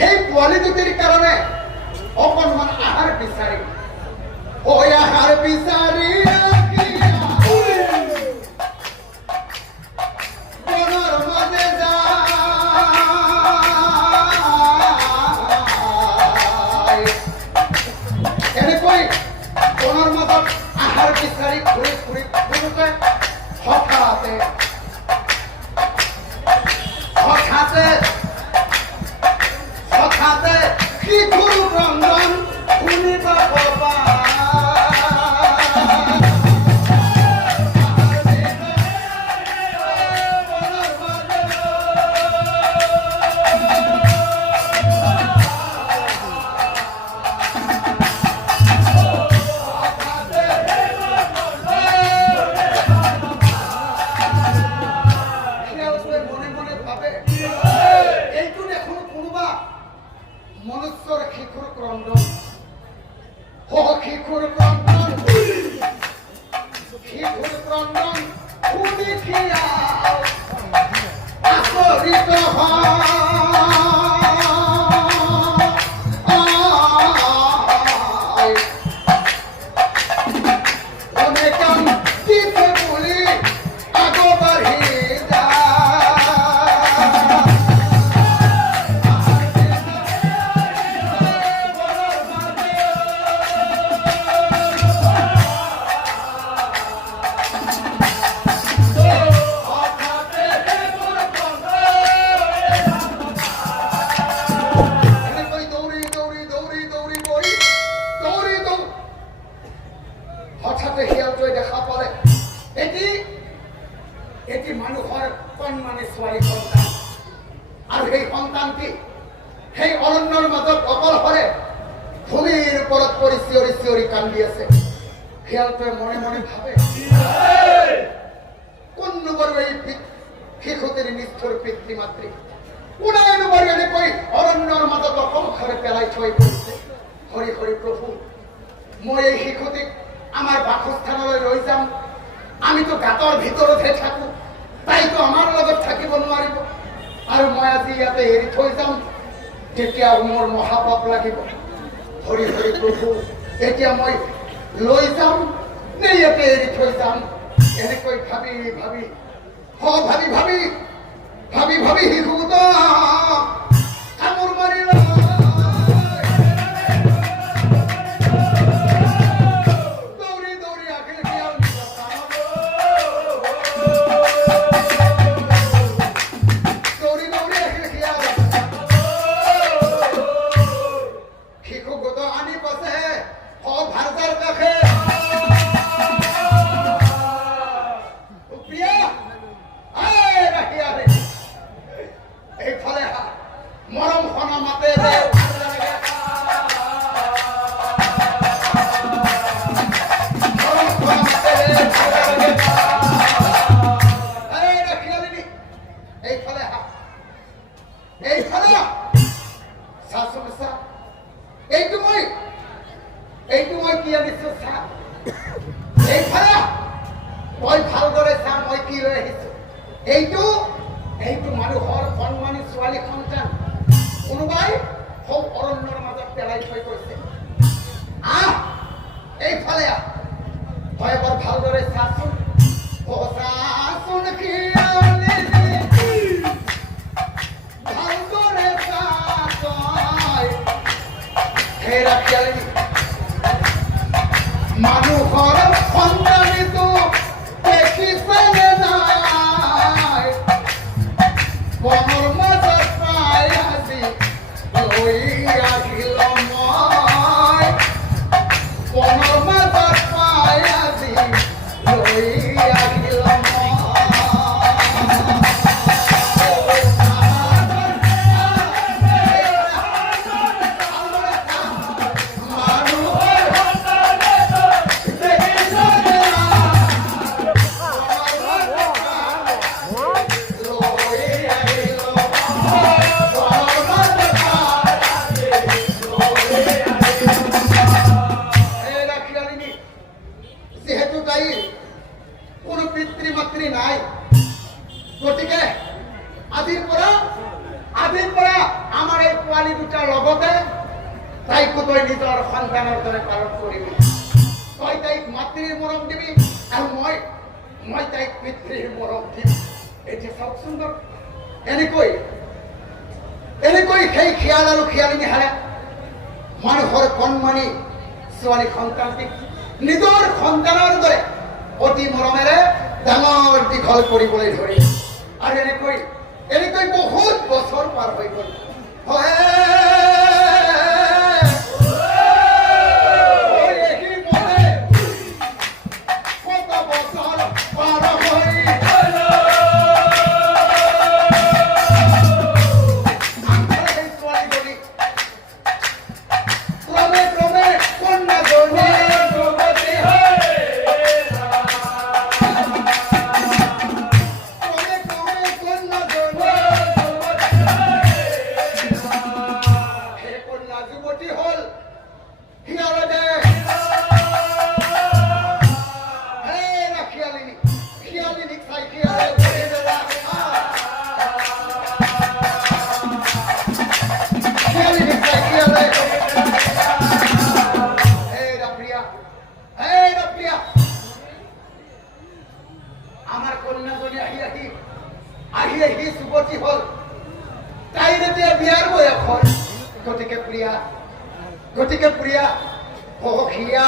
সেই পোৱালি দুটিৰ কাৰণে অকণমান আহাৰ বিচাৰি আহাৰ বিচাৰি বনৰ মাজে যায় এনেকৈ বনৰ মাজত আহাৰ বিচাৰি ঘূৰি ঘূৰি ফুৰোতে হঠাতে শিশুৰ ক্ৰন্দন শুনিব পাবা মনুষ্যৰ শিশুৰ ক্ৰন্দন শিশুৰ ক্ৰন্দন শুনি আচৰিত বুলি আগবাঢ়ি হঠাতে শিয়ালটোৱে দেখা পালে এটি মানুহৰ কণমানি ছোৱালী সন্তান আৰু সেই সন্তানটি সেই অৰণ্যৰ মাজত অকলশৰে ভূমিৰ ওপৰত পৰি চিঞৰি চিঞৰি কান্দি আছে। শিয়ালটোৱে মনে মনে ভাবে কোন বাৰু এই শিশুটিৰ নিষ্ঠুৰ পিতৃ মাতৃ কোনেনো বাৰু এনেকৈ অৰণ্যৰ মাজত অকলশৰে পেলাই থৈ পৰিছে। হৰি হৰি প্ৰভু, মই এই শিশুটিক আমার বাসস্থানলৈ লৈ যাম। আমিতো গাঁতৰ ভিতৰতহে থাকো, তাইতো আমাৰ লগত থাকিব নোৱাৰিব আৰু মই আজি ইয়াতে এৰি থৈ যাম, তেতিয়া মোৰ মহাপাপ লাগিব। হৰি হৰি প্ৰভু, এতিয়া মই লৈ যাম নে ইয়াতে এৰি থৈ যাম? এনেকৈ ভাবি ভাবি ভাবি ভাবি ভাবি ভাবি শিশুটা কামোৰ মাৰিল। মৰম খনা মাতে এইটো মই কি আনিছো চা, এইফালে তই ভালদৰে চা মই কি লৈ আহিছো। এইটো মানুহৰ কণমানি ছোৱালী সন্তান কোনোবাই সৌ অৰণ্যৰ মাজত পেলাই থৈ গৈছে। এইফালে তই এবাৰ ভালদৰে চাচোন, ভালদৰে চা তই হেৰা খেলি মানুহৰ সন্তানিটো দেখিছেনে নাই? বনৰ মাজত পাই আজি লৈ আহিল মই, বনৰ মাজত পাই আজি লৈ আহিল মই। কোনো পিতৃ মাতৃ নাই। গতিকে আজিৰ পৰা আমাৰ এই পোৱালি দুটাৰ লগতে তাইকো তই নিজৰ সন্তানৰ দৰে পালন কৰিবি। তই তাইক মাতৃৰ মৰম দিবি আৰু মই তাইক পিতৃৰ মৰম দিম। এতিয়া চাওকচোন বাৰু, এনেকৈ সেই খিয়াল আৰু খিয়ালি নিহালে মানুহৰ কণমানি ছোৱালী সন্তানটিক নিজৰ সন্তানৰ দৰে অতি মৰমেৰে ডাঙৰ দীঘল কৰিবলৈ ধৰি আৰু এনেকৈ বহুত বছৰ পাৰ হৈ গ'ল। আমার কন্যাজনী আহি যুৱতী হল, তাইৰ এতিয়া বিয়াৰ বয়স হল। গতিকে প্ৰিয়া সখিয়ালে প্ৰিয়া ও প্ৰিয়া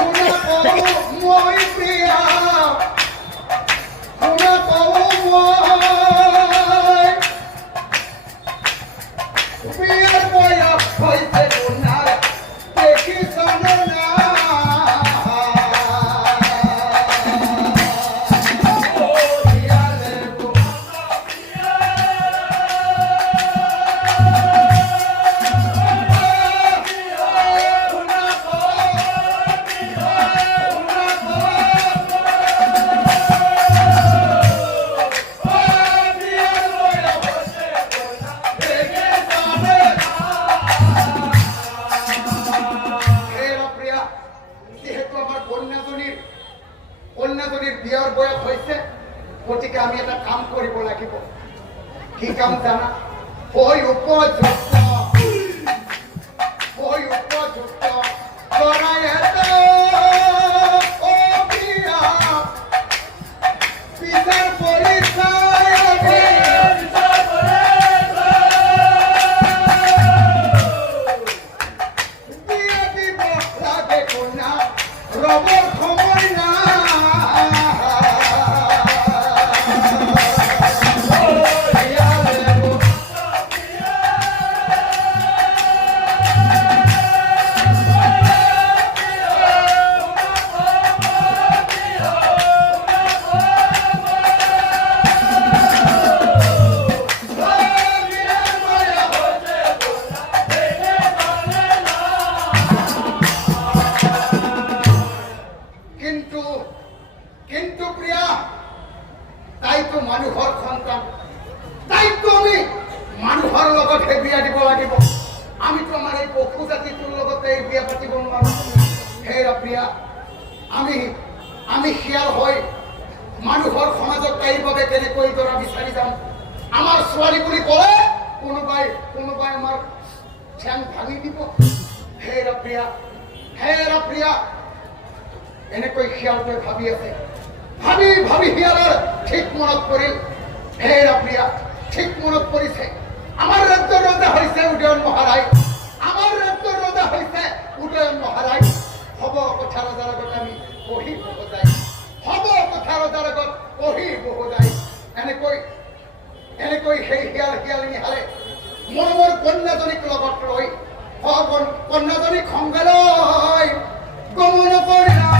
শুনা কওঁ মই প্ৰিয়া শুনা কওঁ মই প্ৰিয়াৰ বয়স হৈছে গুণাৰ দেখিছ না কন্যাজনীর বিয়ার বয়স হয়েছে। গতিকে আমি এটা কাম কৰিব লাগিব। কি কাম জানা? ওই উপযুক্ত কৰাই ও বিয়া বিচাৰ পৰিচয় বিয়া দিব লাগে কন্যা ৰবৰ সময় না কিন্তু প্রিয়া তাইতো মানুহৰ সন্তান, তাইতো আমি মানুহৰ লগতহে বিয়া দিব লাগিব। আমিতো আমাৰ এই পশু জাতিটোৰ লগতে এই বিয়া পাতিব নোৱাৰো। হেৰা প্ৰিয়া, আমি শিয়াল হৈ মানুহৰ সমাজত তাইৰ বাবে কেনেকৈ দৰা বিচাৰি যাম? আমাৰ ছোৱালী বুলি ক'লে কোনোবাই আমাৰ ঠেং ভাঙি দিব। হেৰা প্ৰিয়া এনেকৈ শিয়ালটোৱে ভাবি আছে। ভাবি শিয়ালৰ ঠিক মনত পৰিল। হেৰা প্ৰিয়া, ঠিক মনত পৰিছে। আমাৰ ৰাজ্যৰ ৰজা হৈছে উদয়ন মহাৰাজ। হব কথা ৰজাৰ আগত আমি পঢ়ি বহু যায়। এনেকৈ সেই শিয়ালিনী হালে মৰমৰ কন্যাজনীক লগত লৈ কন্যাজনীক সংগে লৈ গমন কৰিলা।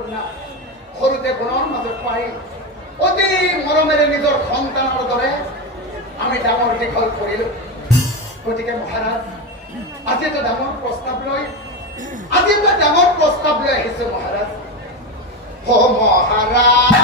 কন্যা সৰুতে বনৰ মাজত পাই অতি মৰমেৰে নিজৰ সন্তানৰ দৰে আমি ডাঙৰ দীঘল কৰিলো। গতিকে মহাৰাজ আজি এটা ডাঙৰ প্ৰস্তাৱ লৈ আহিছো মহাৰাজ। মহাৰাজ